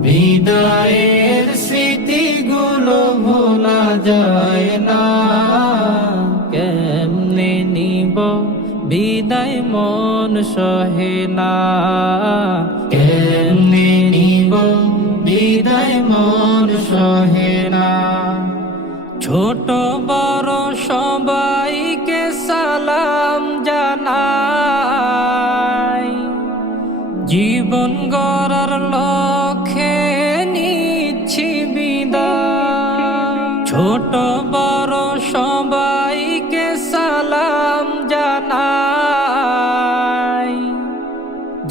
বিদায়ের স্মৃতিগুলো ভোলা যায় না। কেমনে নিব বিদায় মন সহে না। কেমনে নিব বিদায় মন সহে না। ছোট বড় সবাইকে সালাম জানাই। জীবন গড়ার ছোট বড় সবাইকে সালাম জানাই।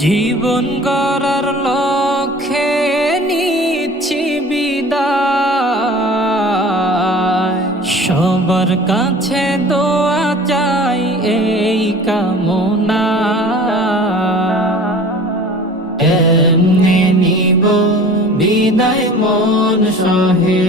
জীবন গড়ার লক্ষ্যে নিচ্ছি বিদায়। সবার কাছে দোয়া চাই এই কামনা। এমনি নিব বিদায় মন সহে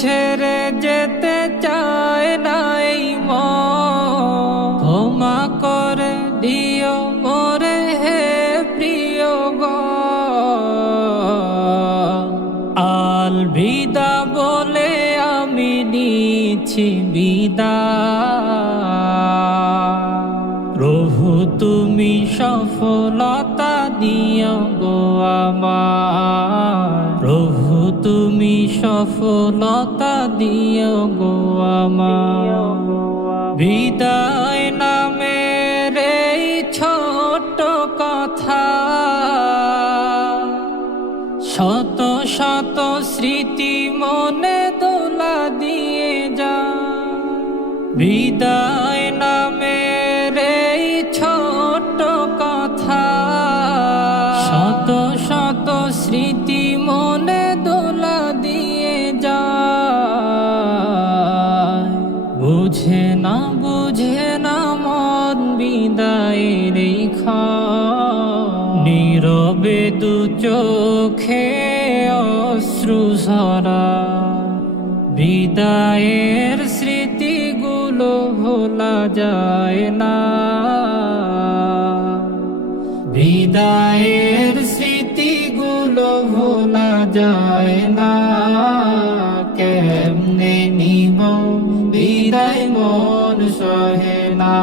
ছেড়ে যেতে চায় নাই ক্ষমা করে দিও মোরে হে প্রিয় গো আল বিদা বলে আমি নিচ্ছি বিদা। তুমি সফলতা দিও গো আমার। প্রভু, তুমি সফলতা দিও গো আমার। বিদায় নামের এই ছোট কথা। শত শত স্মৃতি মনে দোলা দিয়ে যা। বিদায় বুঝে না বুঝে না মন বিদায়ের এই নীরবে দু চোখে অশ্রু ঝরা। বিদায়ের স্মৃতিগুলো ভোলা যায় না। বিদায়ের স্মৃতিগুলো ভোলা যায় না। সহে না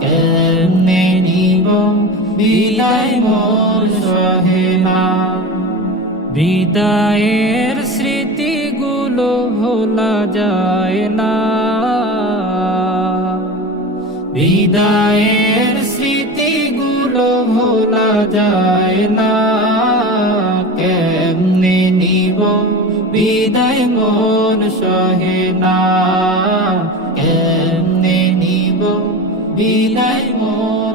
কেমনে নিব? বিদায় মন সহে না বিদায়ের স্মৃতিগুলো ভোলা যায় না। বিদায়ের স্মৃতিগুলো ভোলা যায় না। কেমনে নিব? বিদায় মন সহে না কেমনে নিব বিদায় মন